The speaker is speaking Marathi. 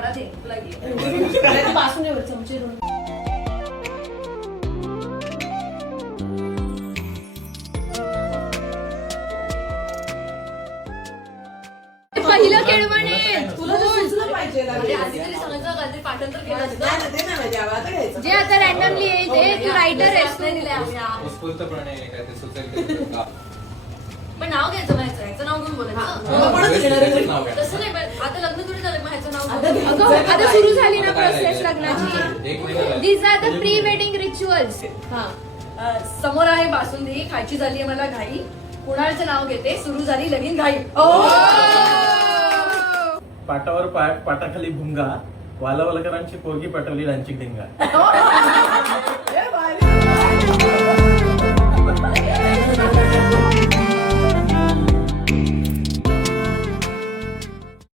वडा दे तुला घे पहिलं खेळ म्हणे तर सुचलं जे आता रॅन्डमली येईल ते तू रायटर आहेस पण नाव घ्यायचं माहिती याचं नाव घेऊन बोलायचं तसं नाही अगं आता सुरू झाली ना प्रोसेस? लग्नाची. These are the pre wedding rituals हा. अ, समोर आहे बासुंदी खायची झाली मला घाई. कुणालचं नाव घेते? सुरू झाली लगीन घाई. पाटावर पाट पाटाखाली भुंगा. वालावलकरांची पोरगी पाठवली लांचिक ढिंगा.